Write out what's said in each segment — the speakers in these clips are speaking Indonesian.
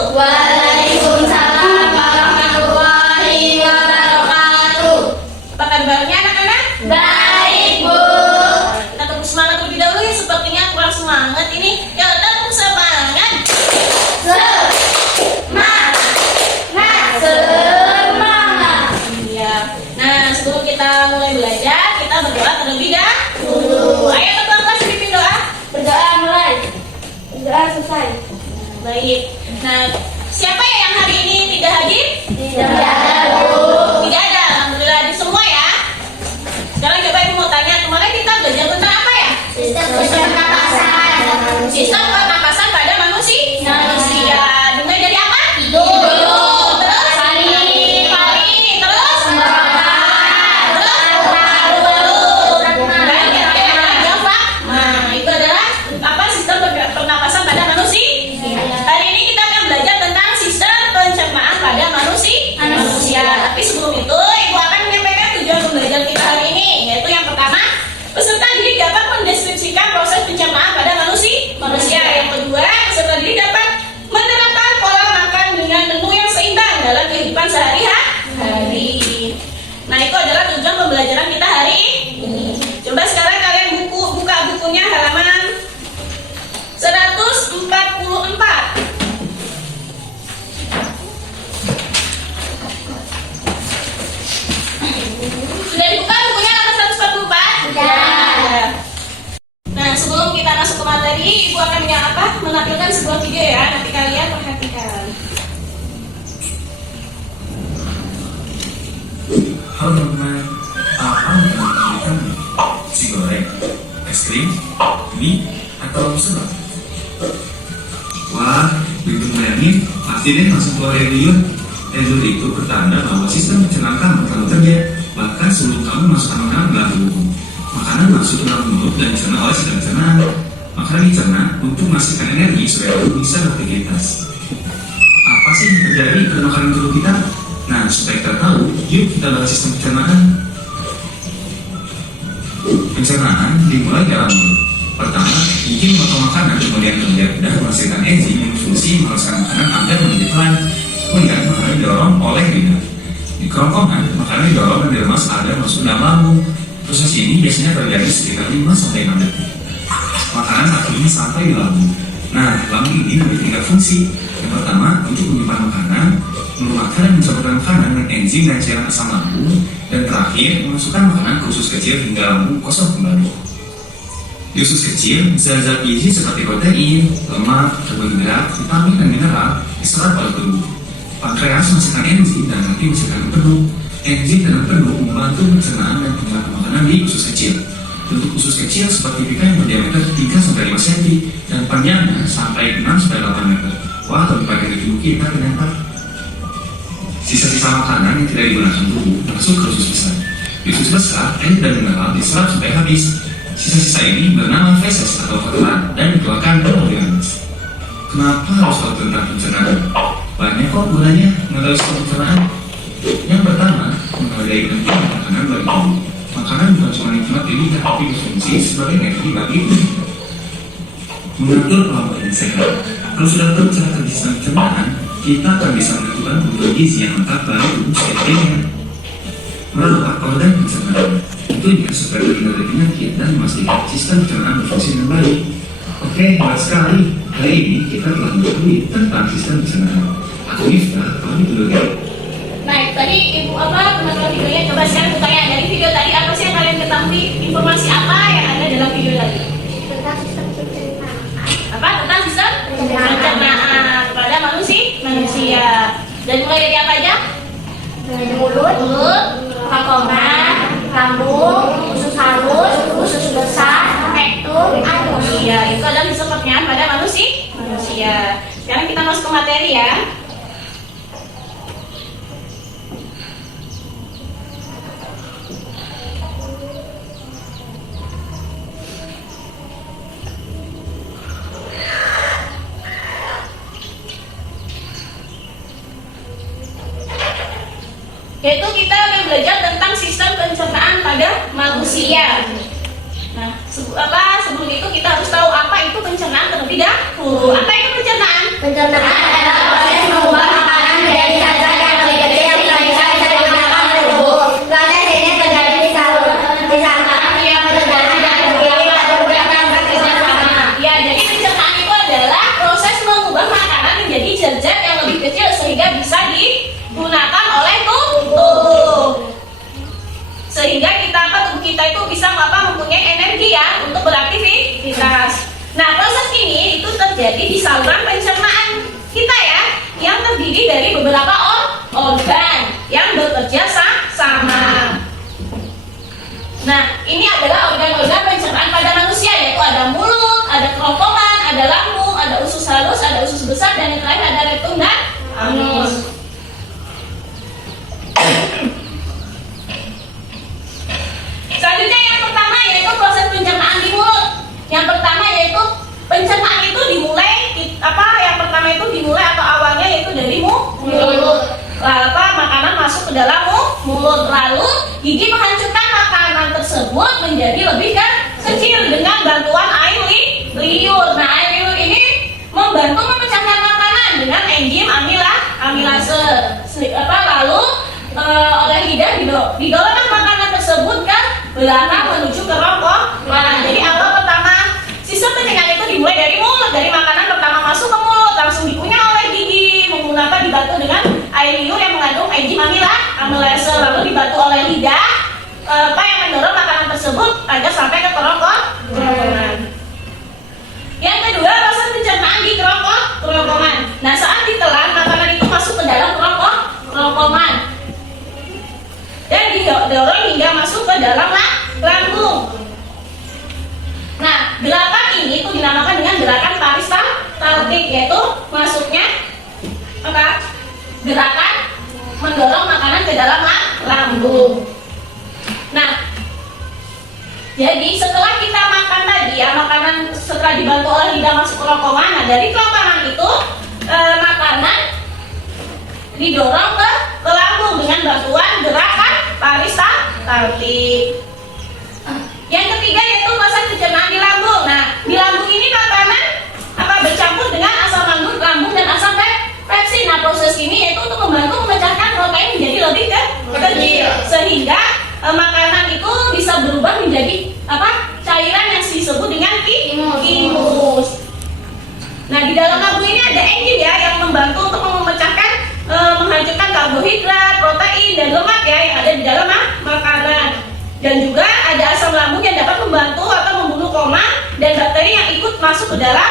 Waalaikumsalam warahmatullahi wabarakatuh. Apa kabarnya anak-anak? Baik, Bu. Kita tepuk semangat lebih dahulu ya, sepertinya kurang semangat ini. Ya, tepuk semangat. Semangat. Iya. Nah, sebelum kita mulai belajar, kita berdoa terlebih dahulu. Ayo ketua kelas pimpin doa. Berdoa mulai. Berdoa selesai. Baik. Nah, siapa ya yang hari ini tidak hadir? Tidak ada, Bu. Tidak ada. Alhamdulillah hadir semua ya. Sekarang coba Ibu mau tanya, kemarin kita belajar tentang apa ya? Sistem pernapasan. Sistem pernapasan pada manusia. Dimulai dari apa? Hidup. Terus? Pari. Terus? Pernapasan. Terus? Paru-paru. Baik, jawab. Nah, itu adalah apa sistem pernapasan pada manusia. Hari ini kita akan belajar tentang sistem pencernaan pada manusia. Tapi sebelum itu, Ibu akan menyampaikan tujuan pembelajaran kita hari ini, yaitu yang pertama, peserta didik dapat mendeskripsikan proses pencernaan pada manusia. Yang kedua, peserta didik dapat menerapkan pola makan dengan menu yang seimbang dalam kehidupan sehari-hari. Nah, itu adalah tujuan pembelajaran kita hari ini. Coba sekarang kalian buka bukunya halaman 144. Sudah dibuka bukunya halaman 144? Sudah. Nah, sebelum kita masuk ke materi, Ibu akan menampilkan sebuah video ya. Nanti kalian perhatikan. Halo teman-teman, apa yang kalian kamu? Si goreng, es krim, mie, atau seblak? Wah, begitu bayangin, pasti deh masuk keluar yuk. Enzim itu bertanda bahwa sistem pencernaan kamu telah bekerja. Bahkan sebelum kamu masuk makanan dalam tubuh, makanan masuk ke dalam mulut dan dicerna oleh sistem pencernaan. Makanan dicerna untuk menghasilkan energi supaya tubuh bisa beraktivitas. Apa sih yang terjadi pada makanan tubuh kita? Nah, supaya kita tahu, yuk kita bahas sistem pencernaan. Pencernaan dimulai dalam mulut. Pertama, gigi memotong makanan, kemudian kelenjar dan menghasilkan enzim yang berfungsi menghasilkan makanan agar menjadi pelan. Kemudian makanan didorong oleh lidah. Di kerongkongan, makanan didorong dan diremas agar masuk dalam lambung. Proses ini biasanya terjadi sekitar 5-6 detik. Makanan akhirnya sampai di lambung. Nah, lambung ini memiliki 3 fungsi. Yang pertama, untuk menyimpan makanan, melumatkan dan mencampurkan makanan dengan enzim dan cairan asam lambung, dan terakhir, memasukkan makanan ke usus kecil hingga lambung kosong kembali. Di usus kecil, zat-zat gizi seperti protein, lemak, karbohidrat, vitamin, dan mineral diserap oleh tubuh. Pankreas menghasilkan enzim dan nanti menghasilkan empedu. Enzim dan empedu membantu pencernaan dan penyerapan makanan di usus kecil. Bentuk usus kecil seperti pika yang berdiameter 3-5 cm dan panjangnya sampai 6-8 meter. Wah, lebih panjang dari tubuh kita ternyata. Sisa-sisa makanan yang tidak digunakan tubuh masuk ke usus besar. Di usus besar, air dan mineral diserap sampai habis. Sisa-sisa ini bernama feses atau kotoran dan dikeluarkan ke organus. Kenapa harus tahu tentang pencernaan? Banyak kok gunanya mengetahui sistem pencernaan. Yang pertama, menghargai penting makanan bagi tubuh. Makanan bukan cuma nikmat di lidah, tapi berfungsi sebagai energi bagi tubuh. Mengatur pola makan yang sehat. Kalau sudah tahu cara kerja sistem pencernaan, kita akan bisa menentukan kebutuhan gizi yang lengkap bagi tubuh setiap harinya. Merawat organ pencernaan, tentunya supaya terhindar dari penyakit dan memastikan sistem pencernaan berfungsi dengan baik. Oke, hebat sekali. Kali ini kita telah mengetahui tentang sistem pencernaan. Aku Miftah, pamit dulu ya. Nah, tadi Ibu penonton videonya, coba sekarang bertanya dari video tadi apa sih yang kalian ketahui, informasi apa yang ada dalam video tadi? Tentang sistem pencernaan. Apa? Tentang sistem pencernaan pada manusia. Dan mulai dari apa aja? Dari mulut, kerongkongan, lambung, usus halus, usus besar, rektum, anus. Iya, itu adalah sistem pencernaan pada manusia. Sekarang kita masuk ke materi ya. Yaitu kita akan belajar tentang sistem pencernaan pada manusia. Nah, sebelum itu kita harus tahu apa itu pencernaan terlebih dahulu. Apa itu pencernaan? Pencernaan adalah proses lagi ya untuk beraktivitas. Nah, proses ini itu terjadi di saluran pencernaan kita ya, yang terdiri dari beberapa organ yang bekerja sama. Nah, ini adalah organ-organ pencernaan pada manusia, yaitu ada mulut, ada kerongkongan, ada lambung, ada usus halus, ada usus besar, dan yang terakhir ada rektum dan anus. Selanjutnya yang pertama yaitu proses pencernaan di mulut. Yang pertama yaitu pencernaan itu dimulai yang pertama itu dimulai atau awalnya yaitu dari mulut. Makanan masuk ke dalam mulut, lalu gigi menghancurkan makanan tersebut menjadi lebih kecil dengan bantuan air liur. Nah, air liur ini membantu memecahkan makanan dengan enzim amilase. Lalu oleh lidah didorongkan makanan tersebut ke belakang menuju ke kerongkongan. Jadi awal pertama sistem pencernaan itu dimulai dari mulut, dari makanan pertama masuk ke mulut langsung dikunyah oleh gigi menggunakan dibantu dengan air liur yang mengandung enzim amilase, lalu dibantu oleh lidah yang mendorong makanan tersebut agar sampai ke kerongkongan. Yang kedua, proses pencernaan di kerongkongan. Nah, saat ditelan makanan itu masuk ke dalam kerongkongan dan didorong hingga masuk ke dalam lambung. Nah, gerakan ini itu dinamakan dengan gerakan peristaltik, yaitu masuknya gerakan mendorong makanan ke dalam lambung. Nah, jadi setelah kita makan tadi ya, makanan setelah dibantu oleh lidah masuk ke kerongkongan, nah dari kerongkongan itu makanan didorong ke lambung dengan bantuan gerakan peristaltik. Yang ketiga yaitu proses pencernaan di lambung. Nah, di lambung ini makanan bercampur dengan asam lambung dan asam pepsin. Nah, proses ini yaitu untuk membantu memecahkan protein menjadi lebih kecil sehingga makanan itu bisa berubah menjadi cairan yang disebut dengan kimus. Nah, di dalam lambung ini ada enzim ya yang membantu untuk memecahkan menghancurkan karbohidrat, protein dan lemak ya yang ada di dalam makanan. Dan juga ada asam lambung yang dapat membantu atau membunuh kuman dan bakteri yang ikut masuk ke dalam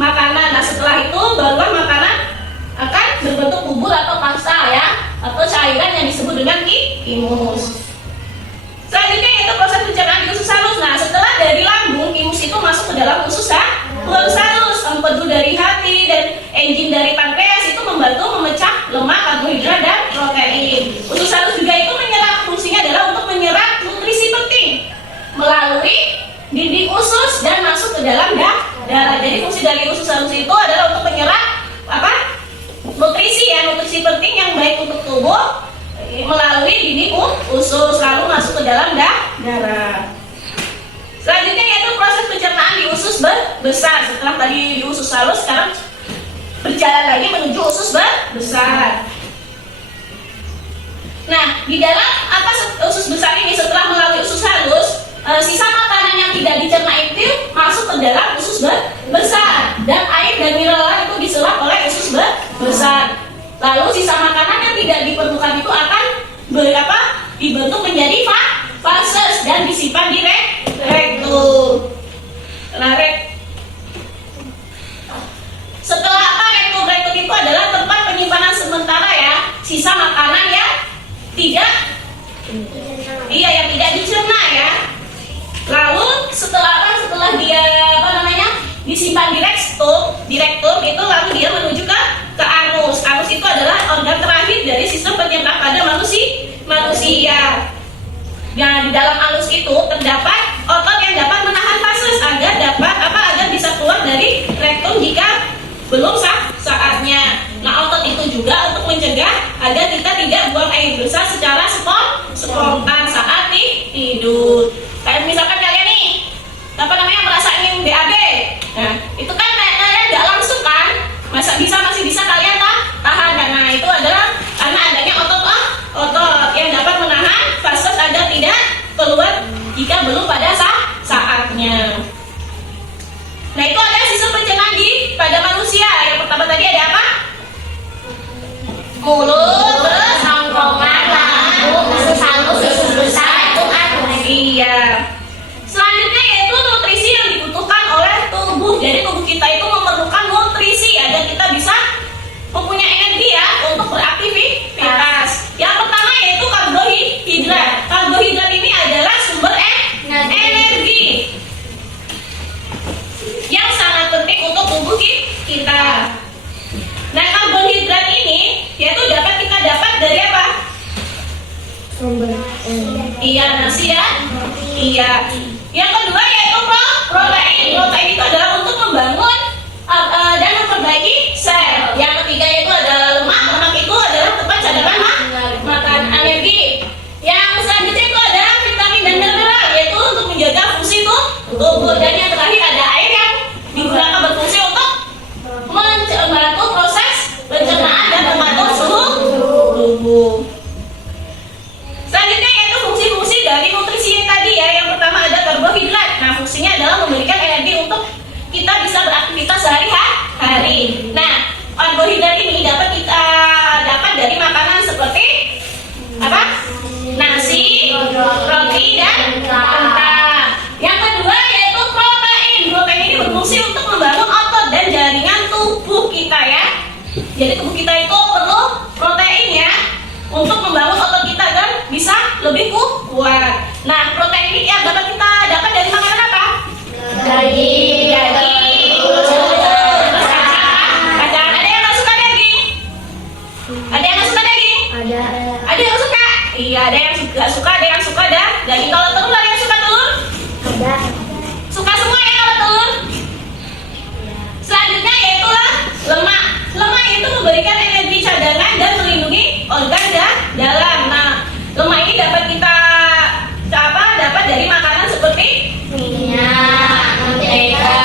makanan. Nah, setelah itu barulah makanan akan berbentuk bubur atau pasta ya, atau cairan yang disebut dengan kimus. Selanjutnya yaitu proses pencernaan di usus halus. Nah, setelah dari lambung, kimus itu masuk ke dalam usus halus. Empedu dari hati dan enzim dari pankreas itu membantu memecah lemak, karbohidrat dan protein. Usus halus juga itu fungsinya adalah untuk menyerap nutrisi penting melalui dinding usus dan masuk ke dalam darah. Jadi fungsi dari usus halus itu adalah untuk menyerap nutrisi penting yang baik untuk tubuh melalui dinding usus lalu masuk ke dalam darah. Selanjutnya yaitu proses pencernaan di usus besar. Setelah tadi di usus halus, sekarang berjalan lagi menuju usus besar. Nah, di dalam usus besar ini setelah melalui usus halus, sisa makanan yang tidak dicerna itu masuk ke dalam usus besar dan air dan mineral itu diserap oleh usus besar. Lalu sisa makanan yang tidak diperlukan itu akan dibentuk menjadi fases dan disimpan di rektum. Setelah rektum itu adalah tempat penyimpanan sementara ya sisa makanan yang tidak dicerna ya. Lalu setelah dia disimpan di rektum itu lalu dia menuju ke anus. Anus itu adalah organ terakhir dari sistem pencernaan pada manusia. Nah, di dalam anus itu terdapat otot yang dapat menahan fases agar bisa keluar dari rektum jika belum saatnya. Nah, otot itu juga untuk mencegah agar kita tidak buang air besar secara spontan saat tidur. Kayak misalkan kalian nih, merasa ingin BAB. Nah, itu kan kalian nggak langsung kan, masih bisa kalian tahan. Nah, itu adalah karena adanya otot yang dapat menahan fases agar tidak keluar jika belum pada saatnya. Nah, itu ada sistem pencernaan pada manusia. Yang pertama tadi ada apa? Mulut, kerongkongan, lambung, usus halus, usus besar, itu anus. Iya. Selanjutnya dari apa? Sumber Iya, nasi ya. Iya. Yang kedua yaitu protein. Protein itu adalah untuk membangun dan memperbaiki sel. Yang ketiga yaitu adalah lemak. Lemak itu adalah tempat cadangan makan energi. Yang selanjutnya itu adalah vitamin dan mineral, yaitu untuk menjaga fungsi tubuh. Dan yang terakhir ada air yang digunakan berfungsi untuk membantu proses pencernaan dan membantu suhu tubuh. Selanjutnya yaitu fungsi-fungsi dari nutrisi tadi ya. Yang pertama ada karbohidrat. Nah, fungsinya adalah memberikan energi untuk kita bisa beraktivitas sehari-hari. Nah, karbohidrat ini dapat kita dapat dari makanan seperti apa? Nasi, roti, dan kentang. Yang kedua yaitu protein. Protein ini berfungsi untuk membangun otot dan jaringan tubuh kita ya. Jadi tubuh kita itu perlu protein ya, untuk membangun otot kita agar bisa lebih kuat. Nah, protein ini ya dapat kita dapat dari makanan apa? daging, Terus kacang. Ada yang nggak suka daging? Ada yang nggak suka daging? ada Ada yang suka? Iya, ada yang nggak suka, ada yang suka dah. Daging. Kalau telur, ada yang suka telur? ada Suka semua ya kalau telur? Selanjutnya yaitu lemak. Lemak itu memberikan energi cadangan dan melindungi organ dalam. Nah, lemak ini dapat kita dapat dari makanan seperti minyak, mentega,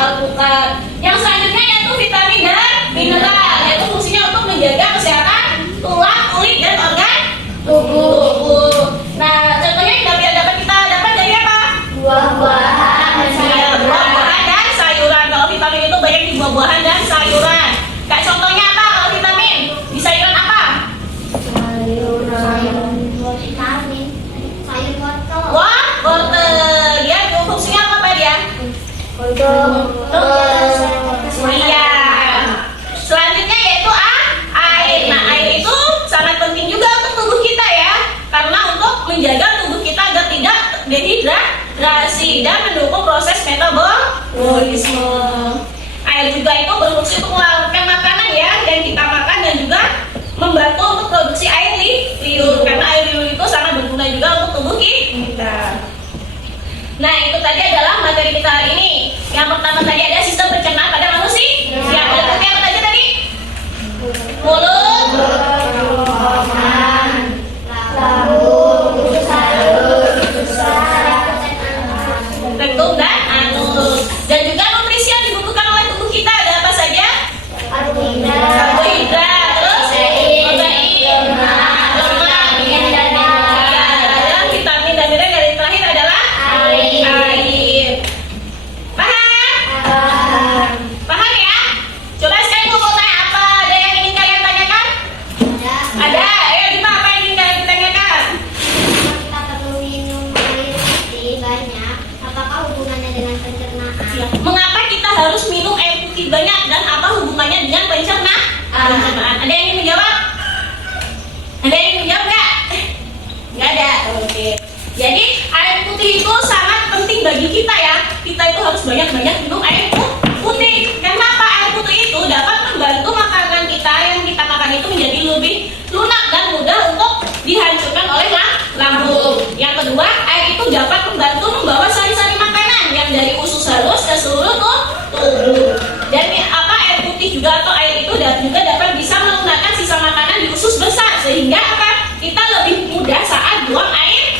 alpukat. Yang selanjutnya yaitu vitamin dan mineral, yaitu fungsinya untuk menjaga kesehatan tulang, kulit, dan organ tubuh. Nah, contohnya yang dapat kita dapat dari apa? buah-buahan, Iya, buah-buahan dan sayuran. Kalau vitamin itu banyak di buah-buahan dan sayuran. Kayak contohnya apa kalau vitamin? Di sayuran apa? vitamin, sayur wortel, Wortel. Dia fungsinya apa Pak dia? Iya. Selanjutnya yaitu air. Nah, air itu sangat penting juga untuk tubuh kita ya, karena untuk menjaga tubuh kita agar tidak dehidrasi dan mendukung proses metabolisme. Air juga itu berfungsi untuk melarutkan makanan ya, dan kita makan, dan juga membantu untuk produksi air liur, karena air liur itu sangat berguna juga untuk tubuh kita. Nah, itu tadi adalah materi kita hari ini. Yang pertama tadi ada sistem pencernaan pada manusia. Yang berikutnya apa tadi tadi? Mulut, rektum, dan anus. Dan juga nutrisi yang dibutuhkan oleh tubuh kita ada apa saja? Karbohidrat, terus protein, lemak, ada vitamin dan mineral. Yang terakhir adalah air. Paham? Paham ya? Coba sekarang aku mau tanya, apa ada yang ingin kalian tanyakan? Ada. Ayo Dipa, apa yang ingin kalian tanyakan? Kita perlu minum air putih banyak. Apakah hubungannya dengan pencernaan? Mengapa kita harus minum air putih banyak dan apa hubungannya dengan pencernaan? Ada yang ingin menjawab? Ada yang ingin menjawab nggak? Nggak ada. Oke. Jadi air putih itu sangat penting bagi kita ya. Kita itu harus banyak-banyak minum air putih. Kenapa? Air putih itu dapat membantu makanan kita yang kita makan itu menjadi lebih lunak dan mudah untuk dihancurkan oleh lambung. Yang kedua, air itu dapat membantu membawa sari-sari makanan yang dari usus halus ke seluruh tubuh. Dan air putih juga atau air itu juga dapat bisa menggunakan sisa makanan di usus besar, sehingga kita lebih mudah saat buang air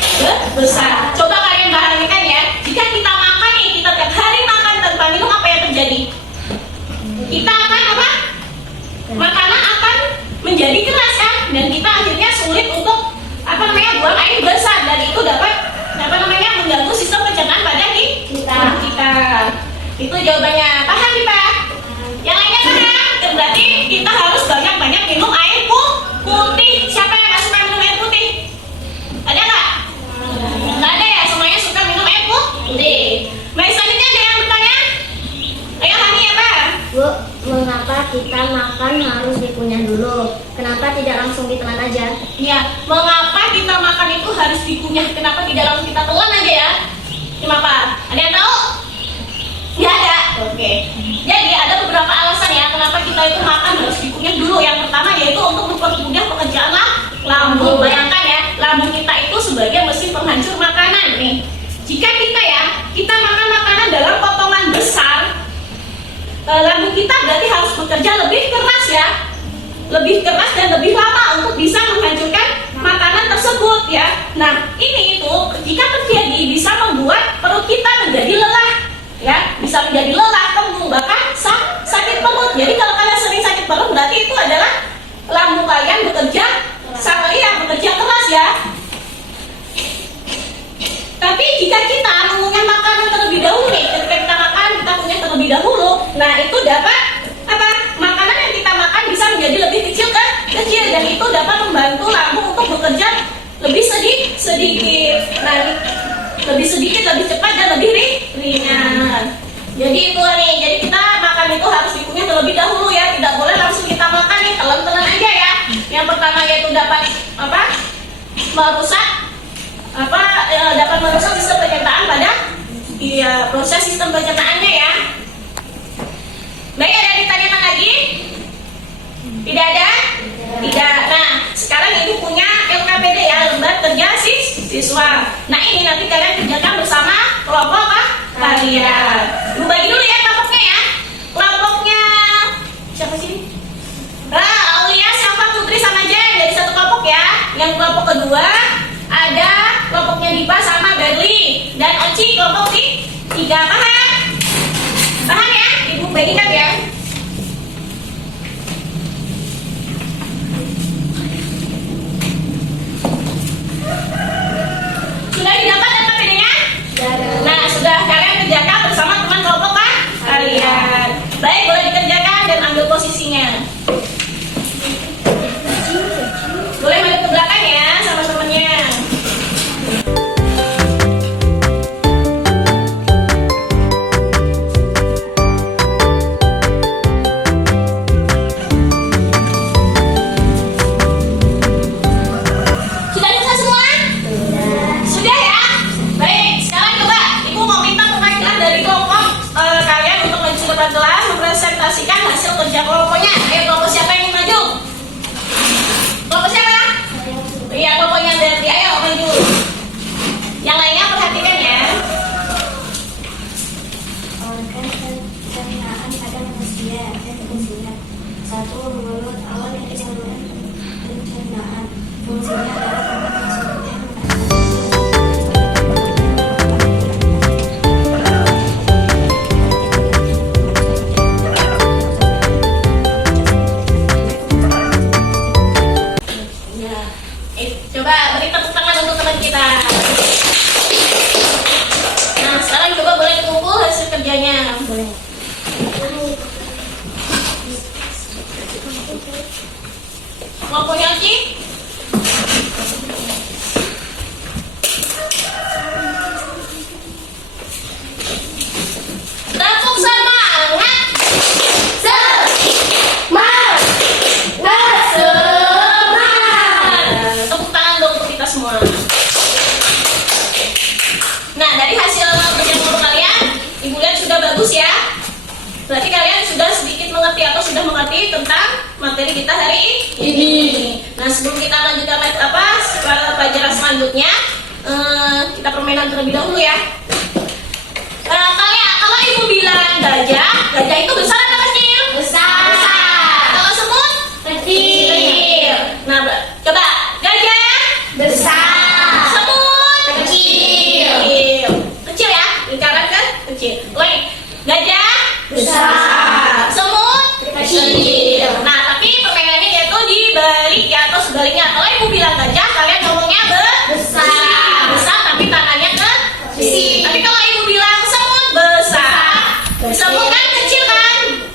besar. Coba kalian bayangkan ya, jika kita makan nih, kita tiap hari makan tanpa minum, apa yang terjadi? Kita akan apa? Makanan akan menjadi keras kan, dan kita akhirnya sulit untuk buang air besar, dan itu dapat mengganggu sistem pencernaan pada kita. Itu jawabannya. Paham nih Pak? Yang lainnya paham? Berarti kita harus banyak-banyak minum air putih. Siapa yang nggak suka minum air putih? Ada nggak? Nggak ada ya, semuanya suka minum air putih. Baik, selanjutnya ada yang bertanya? Ayo Hani, apa? Bu, mengapa kita makan harus dikunyah dulu? Kenapa tidak langsung ditelan aja? Ya, mengapa kita makan itu harus dikunyah? Kenapa tidak langsung kita telan aja ya? Kenapa? Ada yang tahu? Nggak ada? Oke. Jadi ada beberapa alasan ya kenapa kita itu makan harus dikunyah dulu. Yang pertama yaitu untuk mempermudah pekerjaan lambung. Bayangkan ya, lambung kita itu sebagai mesin penghancur makanan nih. Jika kita makan makanan dalam potongan besar, lambung kita berarti harus bekerja lebih keras ya, lebih keras dan lebih lama untuk bisa menghancurkan makanan tersebut ya. Nah ini itu jika terjadi bisa membuat perut kita menjadi lelah ya, bisa menjadi lelah, kembung, bahkan sakit perut. Jadi kalau kalian sering sakit perut berarti itu adalah lambung kalian bekerja bekerja keras ya. Tapi jika kita mengunyah makanan terlebih dahulu nih, ketika kita makan kita kunyah terlebih dahulu, nah itu dapat makanan yang kita makan bisa menjadi lebih kecil dan itu dapat membantu lambung untuk bekerja lebih sedikit. Nah, lebih sedikit, lebih cepat dan lebih ringan. Jadi itu nih, jadi kita makan itu harus dikunyah terlebih dahulu ya, tidak boleh langsung kita makan nih telan-telan aja ya. Yang pertama yaitu dapat merusak sistem pencernaan pada proses sistem pencernaannya ya. Baik, ada yang ditanyakan lagi? Tidak ada? Tidak. Nah, sekarang ibu punya LKPD ya, lembar kerja siswa. Nah ini nanti kalian kerjakan bersama kelompok kalian. Ibu bagi dulu ya kelompoknya ya. Kelompoknya siapa sih? Aulia, Syafa, Putri sama Jen dari satu kelompok ya. Yang kelompok kedua ada kelompoknya Dipa sama Berli dan Oci kelompok 3. Paham? Paham ya? Ibu bagikan ya. Sudah didapat LKPD-nya? Nah, sudah kalian kerjakan bersama teman kelompok kalian. Baik, boleh dikerjakan dan ambil posisinya. Boleh balik ke belakang ya sama temennya. Sudah bisa semua? Sudah ya? Baik, sekarang coba Ibu mau minta perwakilan dari kelompok kalian untuk maju ke depan kelas mempresentasikan hasil kerja kelompoknya. Ayo, kelompok siapa yang ingin maju? Kelompok siapa? Iya, kelompoknya Berli. Ayo maju. Yang lainnya perhatikan ya. Organ pencernaan pada manusia dan fungsinya. 1. Mulut awal dari saluran pencernaan. Fungsinya adalah mengkonsumsi Coba beri tepuk tangan untuk teman kita. Nah, sekarang coba boleh kumpul hasil kerjanya. Boleh. Kelompoknya Oci? Tepuk semangat. Tepuk tangan dong untuk kita semua. Nah, dari hasil kerja kelompok kalian, Ibu lihat sudah bagus ya. Berarti kalian sudah sedikit mengerti atau sudah mengerti tentang materi kita hari ini. Nah, sebelum kita lanjutkan pelajaran selanjutnya, kita permainan terlebih dahulu ya. Kalau Ibu bilang gajah itu besar atau kecil? Besar. Kalau semut? Kecil. Nah, coba gajah besar, semut kecil. Kecil ya, lingkaran kan kecil. Gajah besar, semut kecil. Nah, tapi permainannya yaitu dibalik ya atau sebaliknya. Kalau Ibu bilang gajah, kalian ngomongnya besar tapi tangannya kecil. Tapi kalau Ibu bilang semut besar, semut kan kecil kan?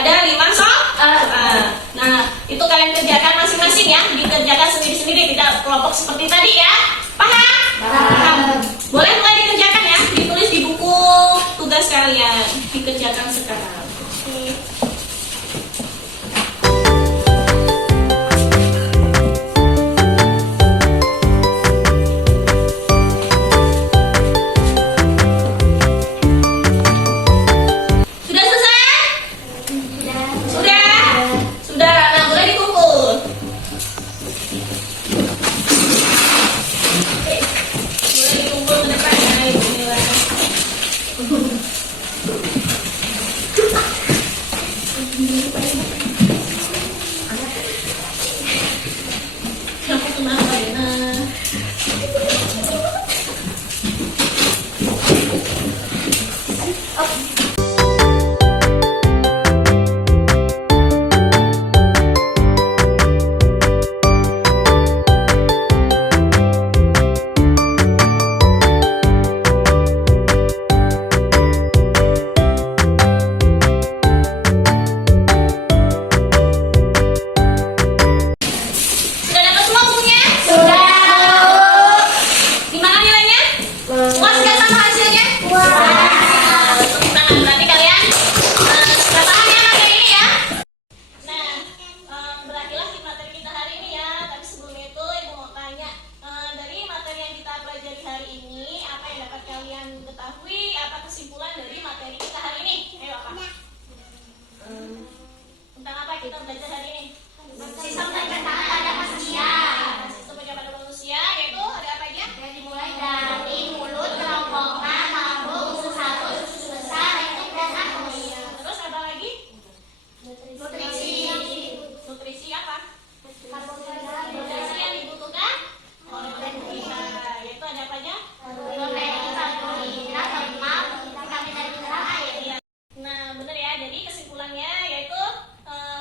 ada 5 soal. Nah, itu kalian kerjakan masing-masing ya, dikerjakan sendiri-sendiri, tidak kelompok seperti tadi ya. Paham? Paham. Boleh mulai dikerjakan ya, ditulis di buku tugas kalian, dikerjakan sekarang. Oke. Sudah selesai? Sudah? Sudah. Nah, boleh dikumpul. Boleh dikumpul ke depan ya, Ibu Mila. Aku kenapa ya? Sudah dapat semua bukunya? Sudah. Gimana nilainya? Puas nggak sama hasilnya? Tepuk tangan. Berarti kalian sudah paham ya materi ini ya? Nah, berakhirlah materi kita hari ini ya. Tapi sebelum itu Ibu mau tanya, dari materi yang kita pelajari hari ini, apa yang dapat kalian ketahui? Apa kesimpulan dari materi kita hari ini? Ayo apa? Tentang apa kita belajar hari ini? Sistem pencernaan pada manusia. Sistem pencernaan pada manusia, yaitu ada apa aja? Dimulai dari mulut, kerongkongan, lambung, usus halus, usus besar, rektum, dan anus. Terus apa lagi? Nutrisi. Nutrisi apa? Karbohidrat. Nutrisi yang dibutuhkan oleh tubuh kita, yaitu ada apa aja? Protein, karbohidrat, lemak, vitamin dan mineral air. Nah, benar ya. Jadi kesimpulannya yaitu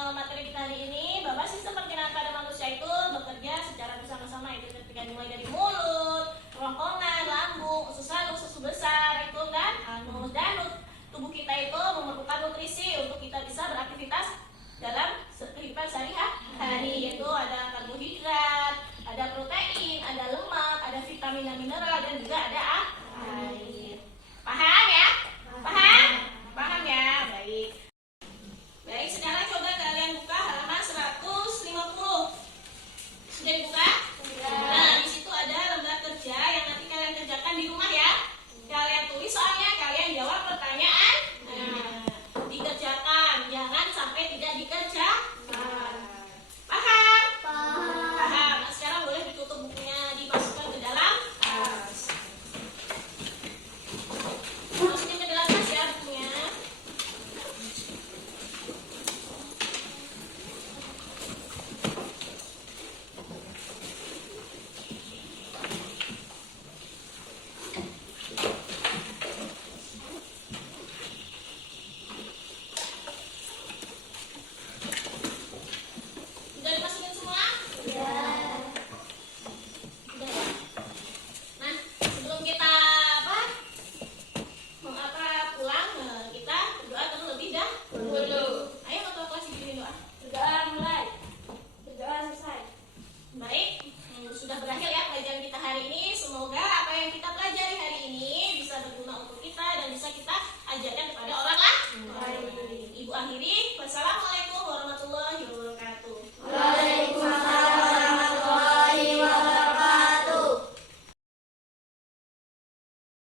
materi kita hari ini bahwa sistem pencernaan pada manusia itu bekerja secara bersama-sama, itu ketika dimulai dari mulut, kerongkongan, lambung, usus halus, usus besar, rektum dan anus. Dan tubuh kita itu memerlukan nutrisi untuk kita bisa beraktivitas dalam kehidupan sehari-hari, yaitu ada karbohidrat, ada protein, ada lemak, ada vitamin dan mineral, dan juga ada air. Paham ya? Paham? Paham ya? Baik. Baik, sekarang coba kalian buka halaman 150. Sudah dibuka? Nah, di situ ada lembar kerja yang nanti kalian kerjakan di rumah ya. Kalian tulis soalnya, kalian jawab pertanyaan. Nah, dikerjakan, jangan sampai tidak dikerjakan. Paham? Paham. Nah, sekarang boleh ditutup bukunya, dimasukkan ke dalam tas. Masukin ke dalam tas ya bukunya. Sudah dimasukin semua? Sudah. Nah, sebelum kita pulang, kita berdoa terlebih dahulu. Ayo ketua kelas bikin doa. Berdoa mulai. Berdoa selesai. Baik, sudah berakhir ya pelajaran kita hari ini. Semoga apa yang kita pelajari hari ini bisa berguna untuk kita dan bisa kita ajarkan kepada orang lain. Ibu akhiri